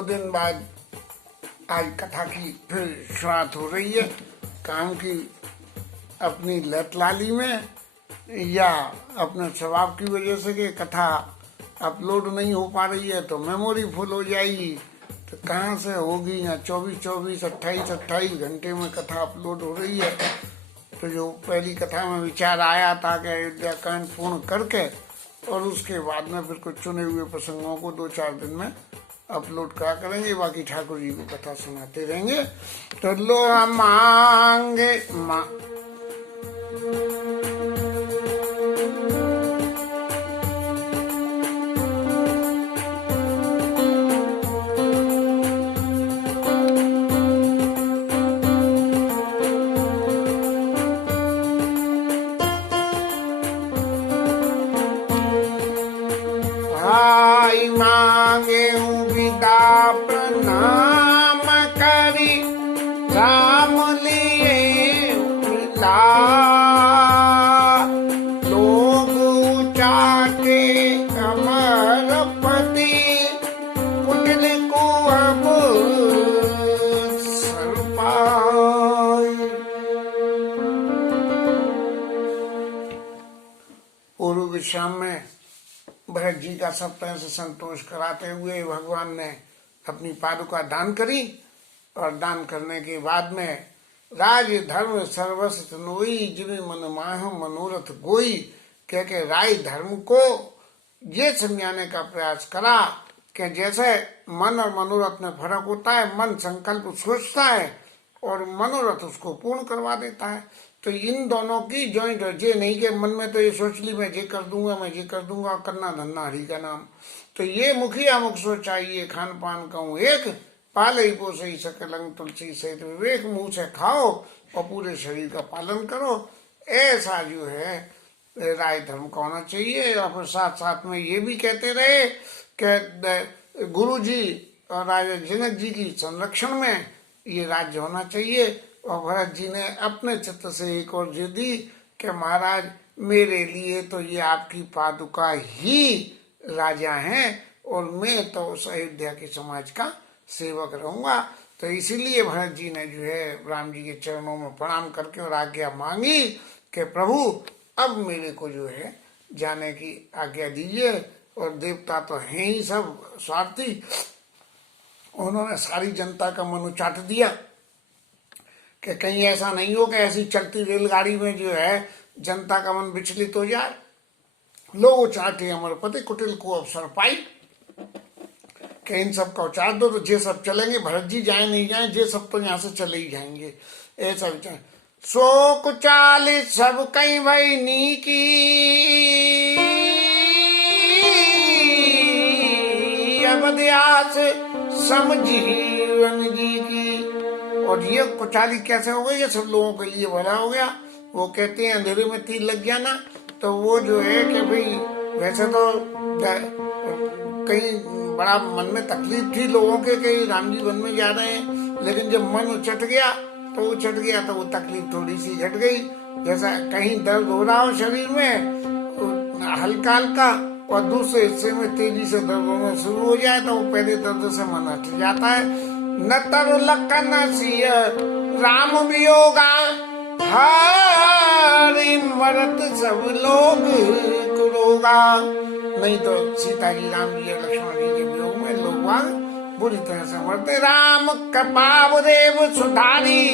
2 दिन बाद आज कथा की फिर शुरुआत हो रही है। काम की अपनी लत लाली में या अपने स्वभाव की वजह से कि कथा अपलोड नहीं हो पा रही है तो मेमोरी फुल हो जाएगी, तो कहाँ से होगी। या 24 28 घंटे में कथा अपलोड हो रही है। तो जो पहली कथा में विचार आया था कि अयोध्या कांड पूर्ण करके और उसके बाद में फिर कुछ चुने हुए प्रसंगों को 2-4 दिन में अपलोड करा करेंगे, बाकी ठाकुर जी को कथा सुनाते रहेंगे। तो लो मांगे मांगे विदा प्रणाम करी राम लिए ला लोग चाटे अमरपति कुटिल को अब सर पाए। पूर्व विश्राम में भरत जी का सब तरह से संतोष कराते हुए भगवान ने अपनी पादुका दान करी और दान करने के बाद में राज धर्म सर्वस्व तनोई जिवे मन माह मनोरथ गोई कह के राय धर्म को ये समझाने का प्रयास करा कि जैसे मन और मनोरथ में फर्क होता है। मन संकल्प सोचता है और मनोरथ उसको पूर्ण करवा देता है। तो इन दोनों की जॉइंट जे नहीं के मन में तो ये सोच ली मैं ये कर दूंगा, मैं ये कर दूंगा, करना धन्ना हरि का नाम। तो ये मुखिया मुख सोचाइए खान पान कहूँ एक पाले ही पोसे ही सकलंग तुलसी सहित विवेक मुंह से खाओ और पूरे शरीर का पालन करो। ऐसा जो है राय धर्म का होना चाहिए। और फिर साथ साथ में ये भी कहते रहे कि गुरु जी और राजा जनक जी की संरक्षण में ये राज्य होना चाहिए। और भरत जी ने अपने चित्त से एक और जिद दी कि महाराज मेरे लिए तो ये आपकी पादुका ही राजा हैं और मैं तो उस अयोध्या के समाज का सेवक रहूंगा। तो इसीलिए भरत जी ने जो है राम जी के चरणों में प्रणाम करके और आज्ञा मांगी कि प्रभु अब मेरे को जो है जाने की आज्ञा दीजिए। और देवता तो हैं ही सब स्वार्थी, उन्होंने सारी जनता का मन चाट दिया कि कहीं ऐसा नहीं हो कि ऐसी चलती रेलगाड़ी में जो है जनता का मन विचलित हो जाए। लोग चाटे अमरपति कुटिल को अवसर पाई कि इन सब का उचार दो तो ये सब चलेंगे। भरत जी जाए नहीं जाए ये सब तो यहाँ से चले ही जाएंगे। ऐसा विचार शोक चालित सब कई भाई नी की अवध्यास समझीवन जी की। और ये कुचाली कैसे हो गई, ये सब लोगों के लिए भला हो गया। वो कहते हैं अंधेरे में तीर लग गया ना, तो वो जो है कि भाई वैसे तो कहीं बड़ा मन में तकलीफ थी लोगों के कि राम जी वन में जा रहे हैं, लेकिन जब मन उचट गया तो वो तकलीफ थोड़ी सी घट गई। जैसा कहीं दर्द हो रहा हो शरीर में हल्का हल्का और दूसरे हिस्से में तेजी से दर्द होना शुरू हो जाए तो वो पहले दर्द से मन हट जाता है। न तरु लखन सिय राम वियोगा हरि मरत सब लोग कुरोगा। नहीं तो सीता जी राम जी लक्ष्मण जी के वियोग में लोग बुरी तरह से मरते। राम कपाव देव सुधारी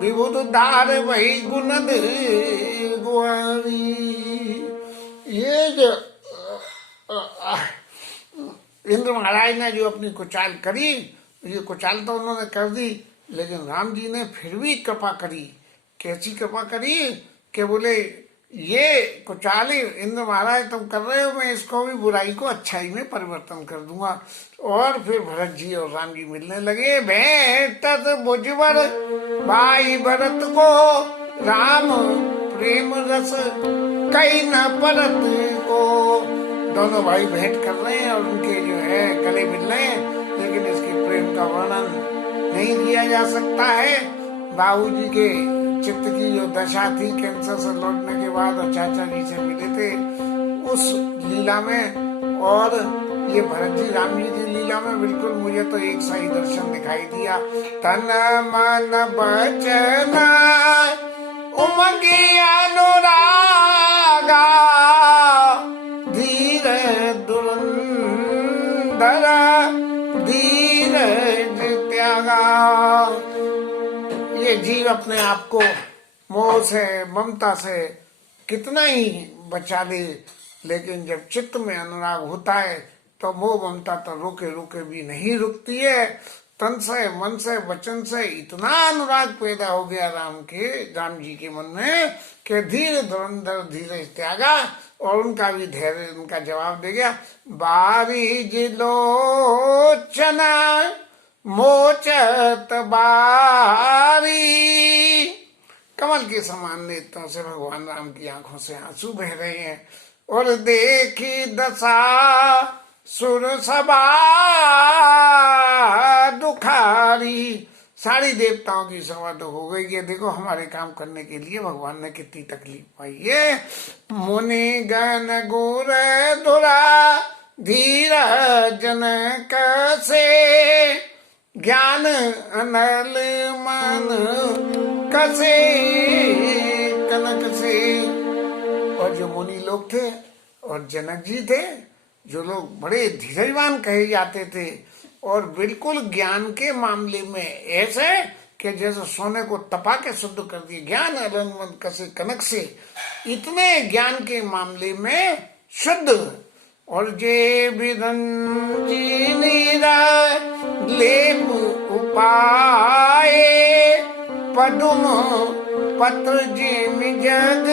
विभुत धार वही गुणद गुहारी। ये जो इंद्र महाराज ने जो अपनी कुचाल करी, ये कुचाल तो उन्होंने कर दी, लेकिन राम जी ने फिर भी कृपा करी। कैसी कृपा करी कि बोले ये कुचाली इंद्र महाराज तुम कर रहे हो, मैं इसको भी बुराई को अच्छाई में परिवर्तन कर दूंगा। और फिर भरत जी और राम जी मिलने लगे। भेंटत भुजवर भाई भरत को राम प्रेम रस कई न परत को। दोनों भाई भेंट कर रहे हैं और उनके जो है गले मिल रहे हैं, लेकिन इसके प्रेम का वर्णन नहीं किया जा सकता है। बाबूजी के चित्त की जो दशा थी कैंसर से लौटने के बाद और चाचा जी से मिले थे उस लीला में, और ये भरत जी राम जी की लीला में बिल्कुल मुझे तो एक सा ही दर्शन दिखाई दिया। तन मन बचन उमंगी अनुरागा, धीर धुरंधर धीरज त्यागा। ये जीव अपने आप को मोह से ममता से कितना ही बचा ले, लेकिन जब चित्त में अनुराग होता है तो मोह ममता तो रुके रुके भी नहीं रुकती है। तन से मन से वचन से इतना अनुराग पैदा हो गया राम जी के मन में कि धीरे धुरंधर धीरे त्यागा, और उनका भी धैर्य उनका जवाब दे गया। बारिज लोचना मोचत बारी, कमल के समान नेत्रों से भगवान राम की आंखों से आंसू बह रहे हैं। और देखी दशा सुर सभा दुखारी, सारी देवताओं की सभा तो हो गई है। देखो हमारे काम करने के लिए भगवान ने कितनी तकलीफ पाई है। मुनि गण गुर धुरा धीर जनक से, ज्ञान अनल मन कसे कनक से। और जो मुनि लोग थे और जनक जी थे, जो लोग बड़े धीरजवान कहे जाते थे और बिल्कुल ज्ञान के मामले में ऐसे कि जैसे सोने को तपा के शुद्ध कर दिए, ज्ञान अनल मन कसे कनक से, इतने ज्ञान के मामले में शुद्ध। और जे विरंजी नीरा लेप उपाय, पदुम पत्र जिम जग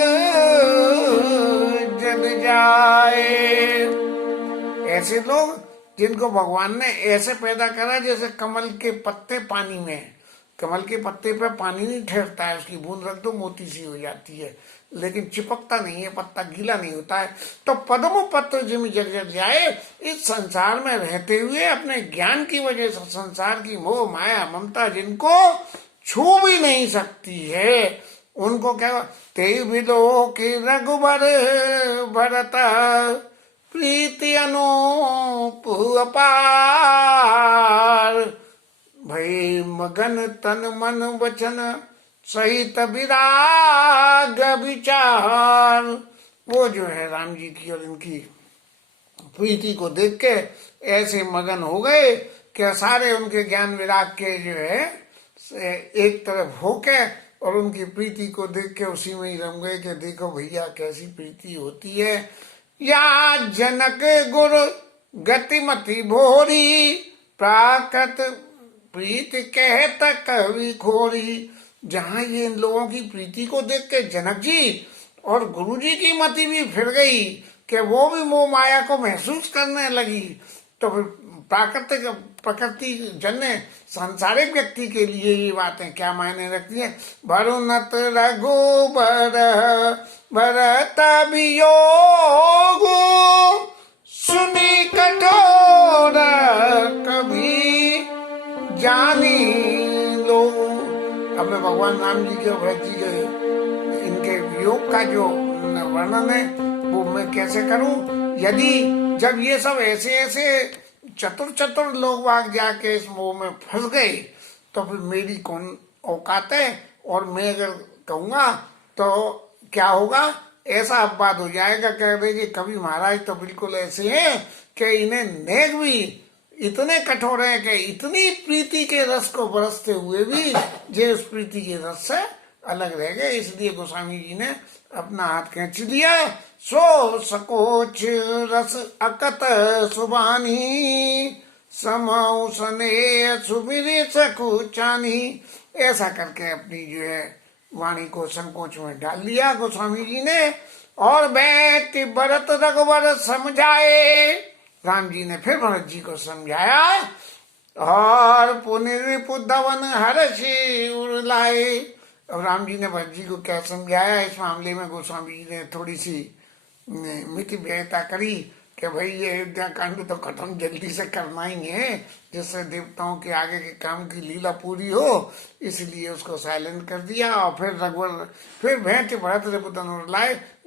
जग जाए। ऐसे लोग जिनको भगवान ने ऐसे पैदा करा जैसे कमल के पत्ते पानी में, कमल के पत्ते पे पानी नहीं ठहरता है, उसकी बूंद रख दो मोती सी हो जाती है, लेकिन चिपकता नहीं है, पत्ता गीला नहीं होता है। तो पद्म पत्र जिम जग जग जाए, इस संसार में रहते हुए अपने ज्ञान की वजह से संसार की मोह माया ममता जिनको छू भी नहीं सकती है, उनको क्या ते बिलो के रघुबर भरत प्रीति अनूप अपार, भई मगन तन मन वचन सहित विराग विचार। वो जो है राम जी की और इनकी प्रीति को देख के ऐसे मगन हो गए कि सारे उनके ज्ञान विराग के जो है एक तरफ होके और उनकी प्रीति को देख के उसी में ही रम गए कि देखो भैया कैसी प्रीति होती है। या जनक गुरु गतिमति भोरी, प्राकृत प्रीति कहत कवि खोरी। जहां ये इन लोगों की प्रीति को देख के जनक जी और गुरु जी की मति भी फिर गई कि वो भी मोह माया को महसूस करने लगी। तो फिर प्राकृतिक प्रकृति जन्य सांसारिक व्यक्ति के लिए ये बातें क्या मायने रखती हैं। भरुनत रघुबर भरत वियोग, सुनी कठोर कभी जानी लो। अब मैं भगवान राम जी के भरत जी के इनके वियोग का जो वर्णन है वो मैं कैसे करूं, यदि जब ये सब ऐसे ऐसे चतुर चतुर लोग वाग जाके इस मोह में फंस गए तो फिर मेरी कौन औकात है। और मैं अगर कहूंगा तो क्या होगा, ऐसा अपवाद हो जाएगा, कह रहे कि कवि महाराज तो बिल्कुल ऐसे हैं कि इन्हें नेक भी इतने कठोर हैं कि इतनी प्रीति के रस को बरसते हुए भी जे उस प्रीति के रस से अलग रह गए। इसलिए गोस्वामी जी ने अपना हाथ खींच लिया। सो सकोच रस अकत सुबानी, समौ सने सुमिरे सकुचानी। ऐसा करके अपनी जो है वाणी को संकोच में डाल लिया गोस्वामी जी ने। और बैठ भरत रघुवर समझाए, राम जी ने फिर भरत जी को समझाया और पुनर्पुद्धवन हर्षि उड़लाए। अब राम जी ने भरत जी को क्या समझाया, इस मामले में गोस्वामी जी ने थोड़ी सी मिति व्ययता करी कि भाई ये अयोध्या कांड तो खत्म जल्दी से करना ही है जिससे देवताओं के आगे के काम की लीला पूरी हो, इसलिए उसको साइलेंट कर दिया। और फिर रघुवर फिर भेंट भरत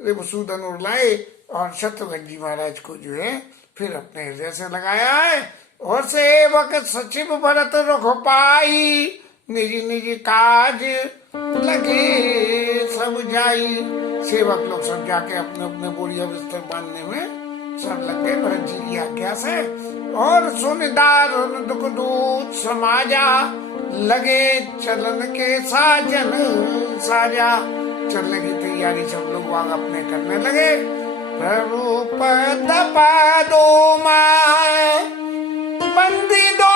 रिपुसूदन उड़लाए और शत्रुघ्न जी महाराज को जो है फिर अपने हृदय से लगाया है। और सेवक सचिव भरत रख पाई, निज निज काज लगे सब जाई। सेवक लोग सब जाके अपने अपने बोरिया बिस्तर बांधने में सब लग गए भरत जी की आज्ञा से। और सुनिदार दुख दूत समाजा, लगे चलन के साजन साजा। चलने की तैयारी सब लोग वहां अपने करने लगे। प्रभु पद पादो मां बंदी दो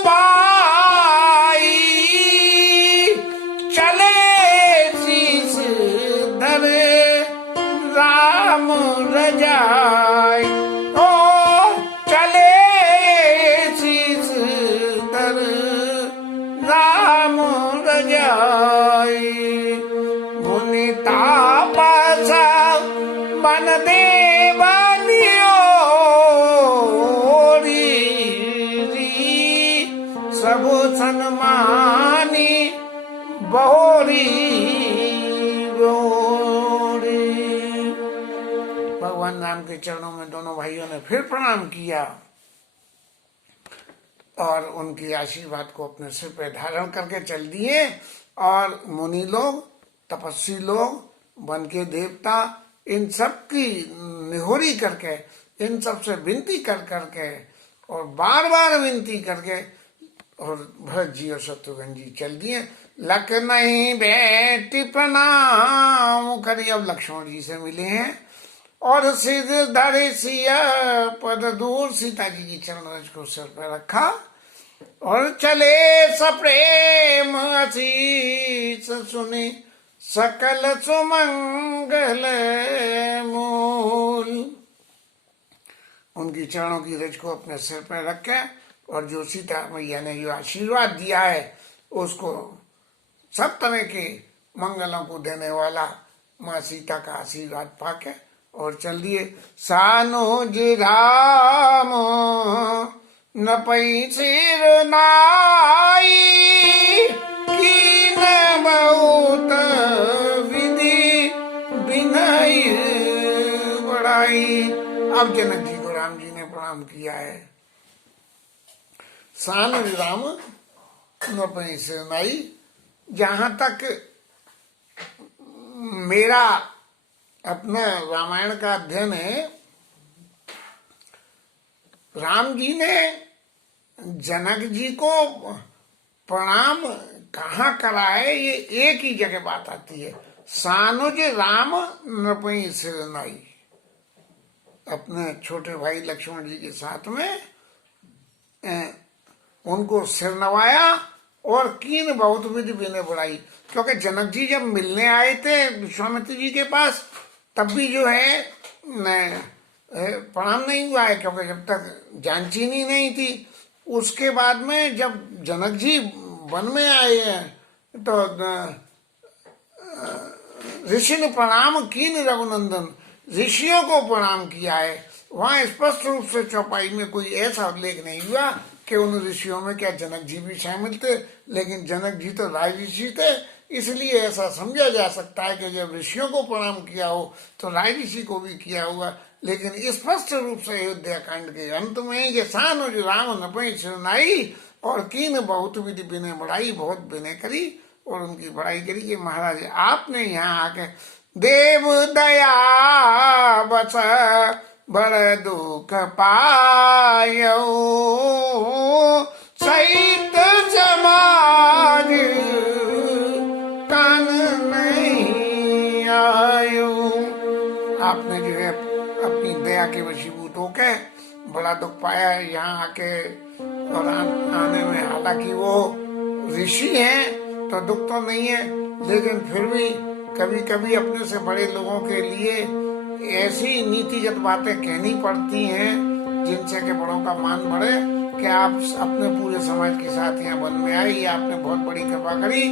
भाई, चले शीस धरे राम रजाई। ओ चले शीस धर राम रजाई। मुनि तापसा मन देवनियोरी, सब सन्मानी बहोरी बहोरी। भगवान राम के चरणों में दोनों भाइयों ने फिर प्रणाम किया और उनकी आशीर्वाद को अपने सिर पे धारण करके चल दिए। और मुनि लोग, तपस्वी लोग, वन के देवता, इन सब की निहोरी करके, इन सब से विनती कर करके और बार बार विनती करके और भरत जी और शत्रुघ्न जी चल दिए। लख नहीं बेटी प्रणाम करी, अब लक्ष्मण जी से मिले हैं और सिर धरे सिया पद दूर, सीता जी की चरण रज को सिर पर रखा और चले सप्रेम आशीष सुनी, सकल सुमंगल मूल। उनकी चरणों की रज को अपने सिर पर रखे और जो सीता मैया ने जो आशीर्वाद दिया है उसको सब तरह के मंगलों को देने वाला माँ सीता का आशीर्वाद पाके और चल दिए। सानुज राम न पई सिर नाई, कीन बहुत विधि विनय बढ़ाई। अब जनक जी को राम जी ने प्रणाम किया है। सानुज राम न पई सिर नाई, जहां तक मेरा अपना रामायण का अध्ययन है, राम जी ने जनक जी को प्रणाम कहाँ करा है, ये एक ही जगह बात आती है। सानुज राम नपई सिर नाई, अपने छोटे भाई लक्ष्मण जी के साथ में उनको सिर नवाया और कीन बहुत विधि विनय बढ़ाई। क्योंकि जनक जी जब मिलने आए थे विश्वामित्र जी के पास, तब भी जो है प्रणाम नहीं हुआ है, क्योंकि जब तक जानचीनी नहीं थी। उसके बाद में जब जनक जी वन में आए हैं तो ऋषि ने प्रणाम कीन रघुनंदन, ऋषियों को प्रणाम किया है। वहां स्पष्ट रूप से चौपाई में कोई ऐसा उल्लेख नहीं हुआ कि उन ऋषियों में क्या जनक जी भी शामिल थे, लेकिन जनक जी तो राज ऋषि थे, इसलिए ऐसा समझा जा सकता है कि जब ऋषियों को प्रणाम किया हो तो राज ऋषि को भी किया होगा। लेकिन स्पष्ट रूप से अयोध्या कांड के अंत में ये सानुज राम नपई सिर नाई और कीन बहुत विधि विनय बढ़ाई, बहुत विनय करी और उनकी बड़ाई करी कि महाराज आपने यहाँ आके देव दया बस बड़ दुख पायो, सहित समाज कान नहीं आयो। आपने जो है अपनी दया के वशीभूत होके बड़ा दुख पाया यहाँ आके और आने में। हालांकि वो ऋषि हैं तो दुख तो नहीं है, लेकिन फिर भी कभी कभी अपने से बड़े लोगों के लिए ऐसी नीतिगत बातें कहनी पड़ती हैं जिनसे कि बड़ों का मान बढ़े कि आप अपने पूरे समाज के साथ यहाँ वन में आए, ये आपने बहुत बड़ी कृपा करी।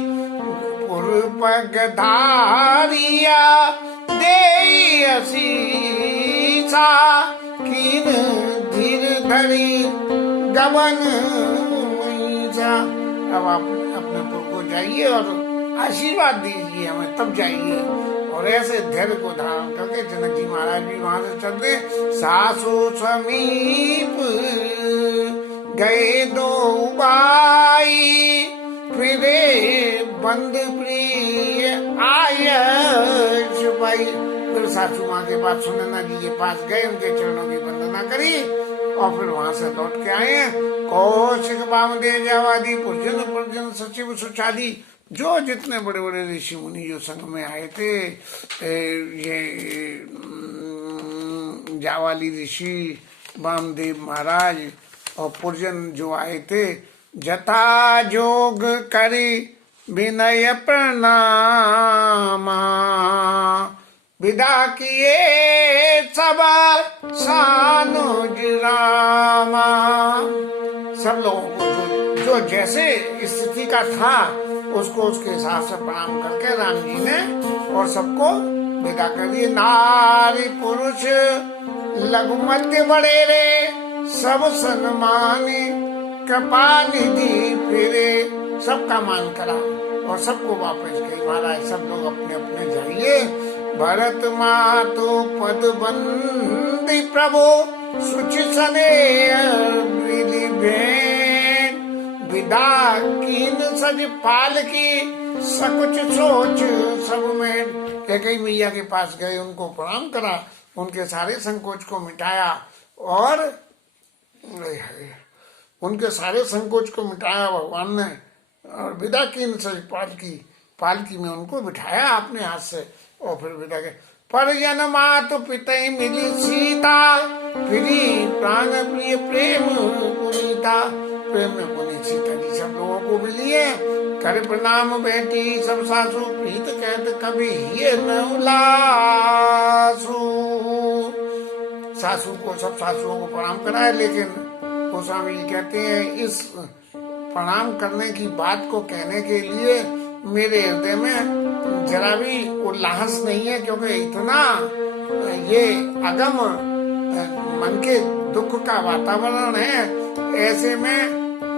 पूर्वक धारिया दे असीसा, कीन धीर धरी गवन महीसा। अब आप अपने पुर को जाइए और आशीर्वाद दीजिए हमें, तब जाइए। और ऐसे धैर्य को धारण करके जनक जी महाराज भी वहां से चलते। सासु समीप गए दो बाई, फिरे बंद प्रिय आयश भाई। फिर सासू माँ के पास सुनैना जी के पास गए, उनके चरणों की वंदना करी और फिर वहां से लौट के आए। कौशिक वामदेव जावादी पुरजन पुरजन सचिव सुचादी, जो जितने बड़े बड़े ऋषि मुनि जो संग में आए थे, ये जावाली ऋषि, वामदेव महाराज और पुरजन जो आए थे, जथा जोग करी विनय प्रणामा, विदा किए सब सानुज रामा। सब लोगों को जो जैसे स्थिति का था उसको उसके हिसाब से प्रणाम करके राम जी ने और सबको विदा कर दिए। नारी पुरुष लघु मध्य बड़े रे, सब सन्मानी कृपा निधि फिरे। सबका मान करा और सबको वापस गई। महाराज सब लोग अपने अपने जाइए। भरत मातु पद बंदी प्रभु, सुचि सने विधि भेंट, विदा कीन सज पाल की, सकुच सोच सब में। कई मैया के पास गए, उनको प्रणाम करा, उनके सारे संकोच को मिटाया और उनके सारे संकोच को मिटाया भगवान ने। और विदा कीन सज पालकी में उनको बिठाया अपने हाथ से और फिर विदा के। परिजन मातु पिता मिली सीता, फिरी प्राण प्रिय प्रेम पुनीता। प्रेम में पुनीत सीता जी सब लोगों को मिलिए। कर प्रणाम बेटी सब सासू, प्रीत कहत कभी ये न उलासू। सासू को सब सासुओं को प्रणाम कराए, लेकिन गोस्वामी जी कहते हैं इस प्रणाम करने की बात को कहने के लिए मेरे हृदय में जरा भी उल्लास नहीं है, क्योंकि इतना ये अगम मन के दुख का वातावरण है। ऐसे में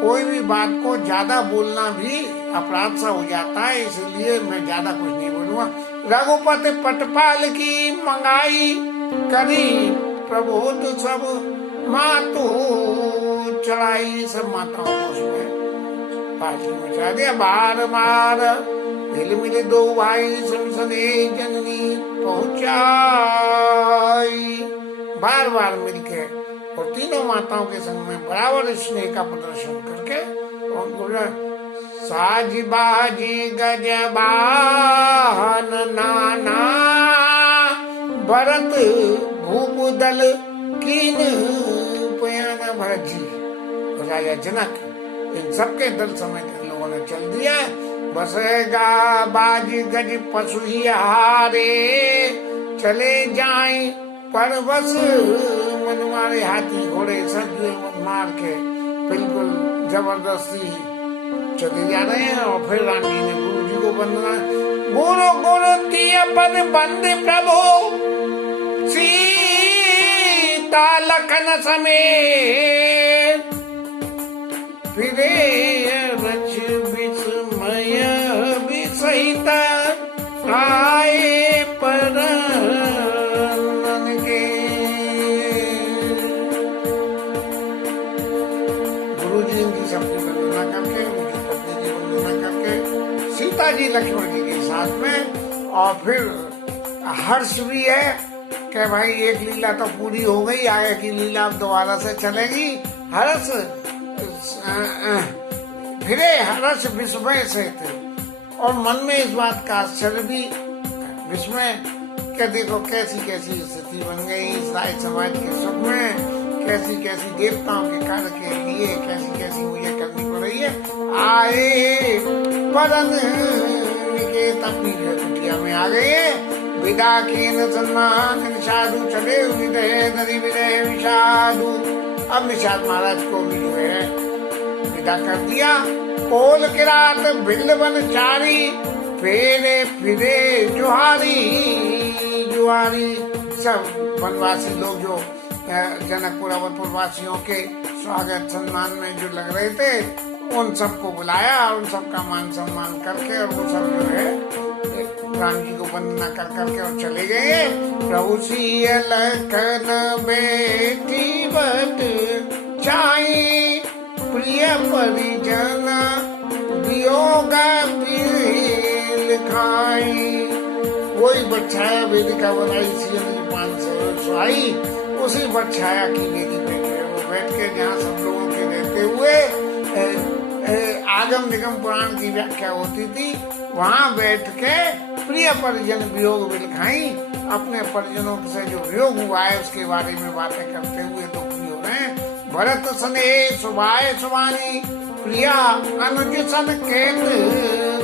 कोई भी बात को ज्यादा बोलना भी अपराध सा हो जाता है, इसलिए मैं ज्यादा कुछ नहीं बोलूंगा। रघुपति पटपाल की मंगाई, करी प्रबोध सब मातु चढ़ाई। सब माताओं को उसमें पालकी में चढ़ा दिया। बार बार मिल मिले दो भाई, सनसने जननी पहुंचाई। बार बार मिलके और तीनों माताओं के संग में बराबर स्नेह का प्रदर्शन करके उनको साजी बाजी गजबान नाना, भरत भूप दल कीन पयाना। भरत जी राजा जनक इन सबके दल समेत इन लोगों ने चल दिया। बसेगा बाजी गज पशु ही हारे, चले जाए पर बस मन मारे। हाथी घोड़े सब मार के बिल्कुल जबरदस्ती चले जा रहे हैं। और फिर राम जी ने गुरु जी को वंदना। गुरु गुरु दिया पद बंद प्रभु, सीता लखन समेत, फिरे रच विस्मय विसहित आए पर के। गुरु जी की सबकी वंदना करके, उनकी पत्नी की वंदना करके, सीता जी लक्ष्मण जी के साथ में। और फिर हर्ष भी है कि भाई एक लीला तो पूरी हो गई, आगे की लीला अब दोबारा से चलेगी। हर्ष फिरे हर्ष विस्मय से थे, और मन में इस बात का आश्चर्य भी विस्मय कि देखो कैसी कैसी स्थिति बन गई इस राय समाज के सुख में, कैसी कैसी देवताओं के कार्य के लिए कैसी कैसी मुझे करनी पड़ रही है। आए परन निकेत, अपनी कुटिया में आ गए। विदा कीन सन्मान साधु, चले विदय नदी विदय विषादु। अब निषाद महाराज को भी जो है विदा कर दिया। कोल किरात बिल्वन चारी, फेरे फिरे जुहारी जुहारी। सब वनवासी लोग जो जनकपुर अवधपुर वासियों के स्वागत सम्मान में जो लग रहे थे, उन सबको बुलाया, उन सबका मान सम्मान करके और वो सब जो है राम जी को वंदना कर करके और चले गए। प्रभु सिय लखन बेटी बट चाई, प्रिय परिजन वियोग पील खाई। वही बटछाया वेदिका बनाई सियन की 500 आई, उसी बटछाया की वेदी पे बैठ के जहाँ सब लोगों के रहते हुए आगम निगम पुराण की व्याख्या होती थी, वहाँ बैठ के प्रिय परिजन वियोग बिलखाई, अपने परिजनों से जो वियोग हुआ है उसके बारे में बातें करते हुए दुखी हो रहे हैं। भरत सने सुभाए सुभानी, प्रिया अनुज सन केत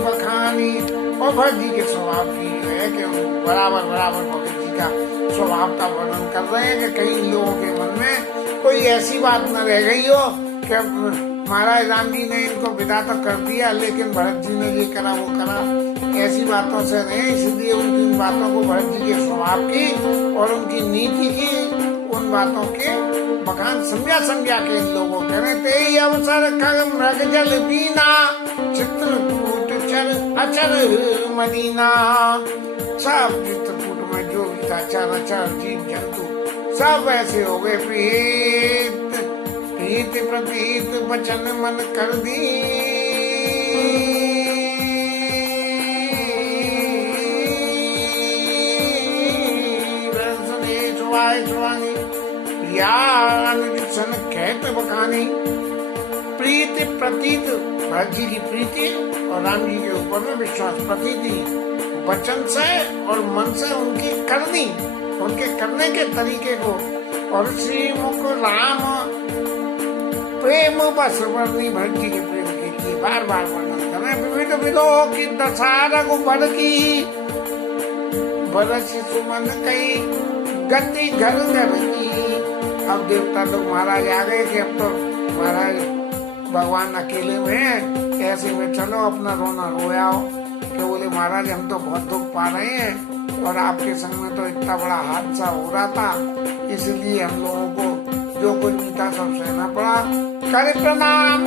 बखानी। और भरत जी के स्वभाव की है कि बराबर भगत जी का स्वभाव का वर्णन कर रहे हैं कि कई लोगों के मन में कोई ऐसी बात न रह गई हो कि महाराज राम जी ने इनको विदा तो कर दिया लेकिन भरत जी ने ये करा वो करा, ऐसी बातों से नहीं। इसलिए उन बातों को भरत जी के स्वभाव की और उनकी नीति की, उन बातों के बखान समझा के इन लोगों कह रहे थे। अवसर खग मृग जल बीना, चित्रकूट चर अचर मदीना। सब चित्रकूट में जो भी था चर अचर जीव जंतु सब ऐसे हो गए प्रीत प्रतीत वचन मन कर दी। कहत बखानी, प्रीति प्रतीत भरत जी की प्रीति और राम जी के ऊपर में विश्वास, प्रतीति वचन से और मन से उनकी करनी, उनके करने के तरीके को। और श्री मुख राम प्रेम बस वर्णी भरत जी के प्रेम के लिए बार बार वर्णन कर रहे हैं। विविध विलोह की दशा रघुबर की, बरस सुमन कई गति घर घर की। अब देवता लोग महाराज आ गए कि अब तो महाराज भगवान अकेले में हैं, ऐसे में चलो अपना रोना रोयाओ। कि बोले महाराज हम तो बहुत दुख पा रहे हैं और आपके संग में तो इतना बड़ा हादसा हो रहा था, इसलिए हम लोगों को जो कुछ भी था सब सहना पड़ा। कर प्रणाम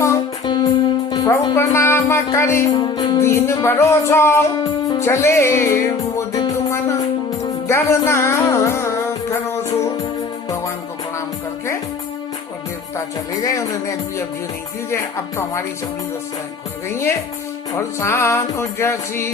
प्रभु प्रणाम करी दीन भरोसा, चले मुदित मन डर न करो सो। भगवान को प्रणाम करके और देवता चले गए, उन्होंने अब ये नहीं थी कि अब तो हमारी सभी दशाएं खुल गई है। और सानु जैसी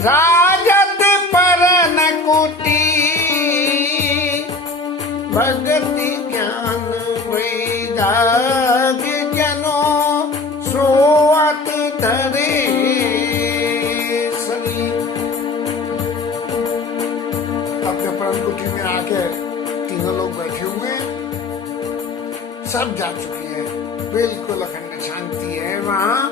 राजत पर नकुटी, भगति ज्ञान वैराग्य जनो सोवत धरे सरी। अपने परम कुटी में आके तीनों लोग बैठे हुए हैं, सब जा चुके हैं, बिल्कुल अखंड शांति है वहाँ।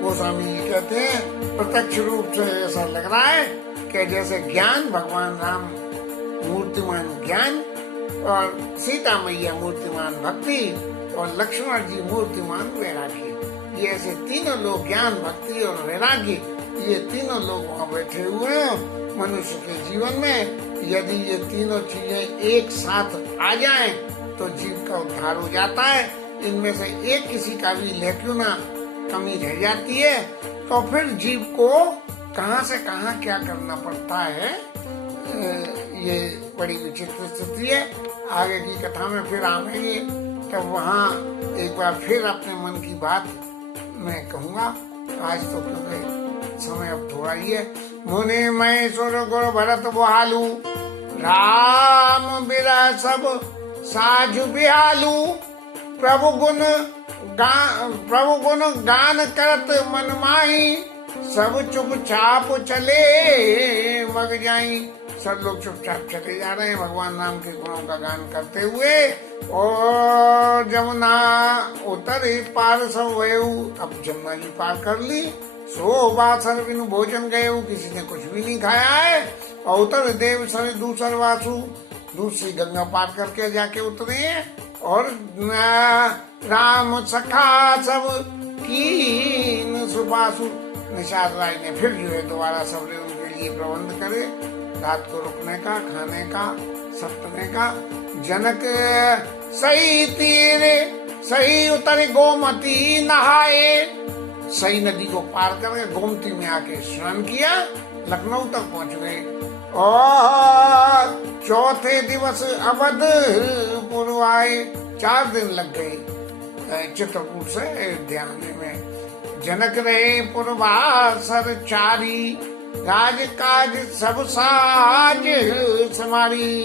वो स्वामी जी कहते हैं प्रत्यक्ष रूप से ऐसा लग रहा है कि जैसे ज्ञान, भगवान राम मूर्तिमान ज्ञान और सीता मैया मूर्तिमान भक्ति और लक्ष्मण जी मूर्तिमान वैराग्य, ये ऐसे तीनों लोग ज्ञान भक्ति और वैराग्य, ये तीनों लोग वहाँ बैठे हुए हैं। मनुष्य के जीवन में यदि ये तीनों चीजें एक साथ आ जाएं तो जीव का उद्धार हो जाता है। इनमें से एक किसी का भी लैक्यूना, कमी रह जाती है तो फिर जीव को कहाँ से कहाँ क्या करना पड़ता है, ये बड़ी विचित्र स्थिति है। आगे की कथा में फिर आएंगे तब वहाँ एक बार फिर अपने मन की बात मैं कहूँगा। आज तो क्योंकि समय अब थोड़ा ही है। मुनि मैं सुर गुर भरत बहालू, राम बिरा सब साझु बिहालू। प्रभु गुण गान करत मन माही, सब चुपचाप चले मग जाई। सब लोग चुपचाप चले जा रहे हैं भगवान राम के गुणों का गान करते हुए। और जमुना उतर पार सब वयु, अब जमुना जी पार कर ली। सो बासर बिनु भोजन गए, किसी ने कुछ भी नहीं खाया है और उतर देव सर दूसर वासु, दूसरी गंगा पार करके जाके उतरे। और राम सखा सब कीन सुबासु। निषाद राय ने फिर जो है दोबारा सबने उनके लिए प्रबंध करे, रात को रुकने का, खाने का, सपने का। जनक सही तीर सही उतरे गोमती नहाए। सही नदी को पार करके गोमती में आके स्नान किया, लखनऊ तक पहुंच गए। और चौथे दिवस अवधपुर आए। 4 दिन लग गए चित्रकूट से अयोध्या आने में। जनक रहे पुरवासर चारी, राज काज सब साज समारी।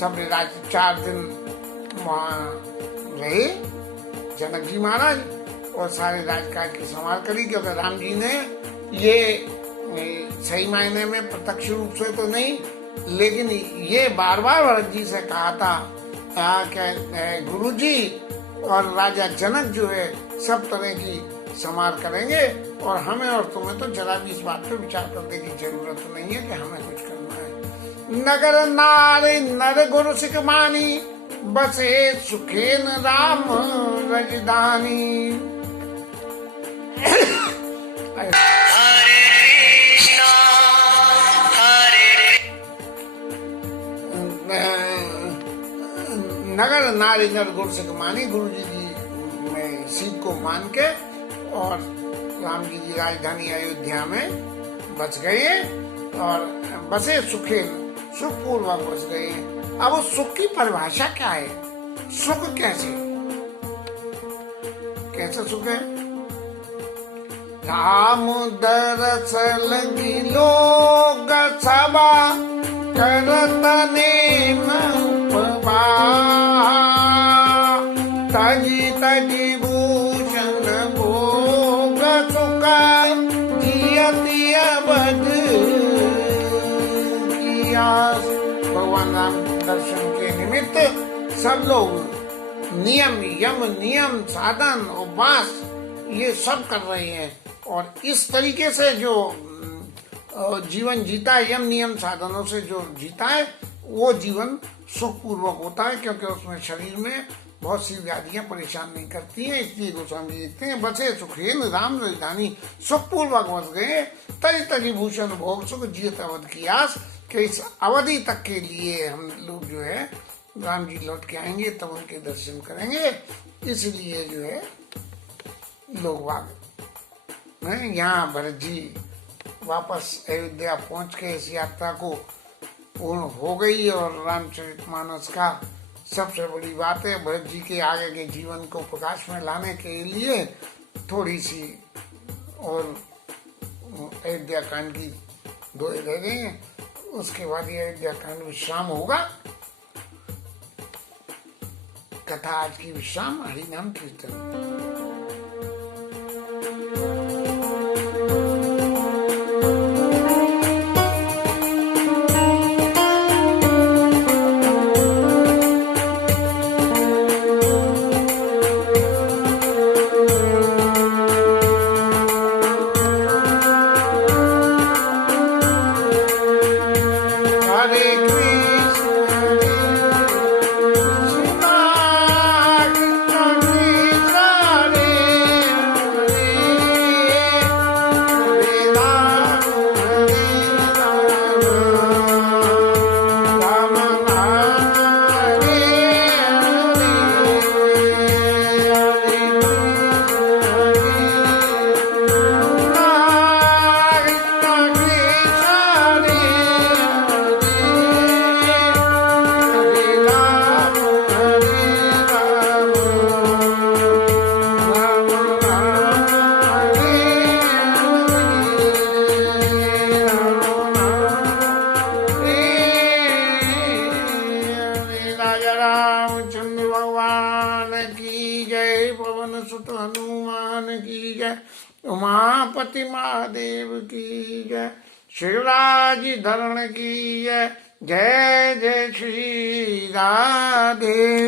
सब राज 4 दिन वहाँ रहे जनक जी महाराज और सारे राजकाज की संभाल करी। क्योंकि राम जी ने ये सही मायने में प्रत्यक्ष रूप से तो नहीं, लेकिन ये बार बार भरत जी से कहा था कि गुरु जी और राजा जनक जो है सब तरह की संभाल करेंगे, और हमें और तुम्हें तो जरा भी इस बात पर विचार करने की जरूरत नहीं है कि हमें कुछ करना है। नगर नारी नर गुरु सिख मानी, बसे सुखेन राम रजदानी। नगर नारी नर गुरु सिख मानी। गुरु जी की में सीख को मान के और राम जी की राजधानी अयोध्या में बच गए और बसे सुखेन सुखपूर्वक बच गए। अब उस सुख की परिभाषा क्या है? सुख कैसे कैसे सुख है? राम दरस लगी लोग सभा, करत नेम उपवा। तजी तजी भूषण भोग सुख, जियति अवध की आस। भगवान राम दर्शन के निमित्त सब लोग नियम यम नियम साधन उपवास ये सब कर रहे हैं। और इस तरीके से जो जीवन जीता है, यम नियम साधनों से जो जीता है, वो जीवन सुखपूर्वक होता है, क्योंकि उसमें शरीर में बहुत सी व्याधियां परेशान नहीं करती हैं। इसलिए गोस्वामी जी लिखते हैं, बसे सुखेन राम राजधानी, सुखपूर्वक बस गए। तज तज भूषण भोग सुख, जियत अवध की आस। कि इस अवधि तक के लिए हम लोग जो है राम जी लौट के आएंगे तब उनके दर्शन करेंगे। इसलिए जो है लोग वाग यहाँ भरत जी वापस अयोध्या पहुंच के इस यात्रा को पूर्ण हो गई। और रामचरितमानस का सबसे बड़ी बात है, भरत जी के आगे के जीवन को प्रकाश में लाने के लिए थोड़ी सी और अयोध्या कांड की दोहे रह गई हैं। उसके बाद ये अयोध्या कांड विश्राम होगा। कथा आज की विश्राम, हरि नाम कीर्तन। उमापति महादेव की जय। शिवराज धरण की जय। जय जय श्री राधे।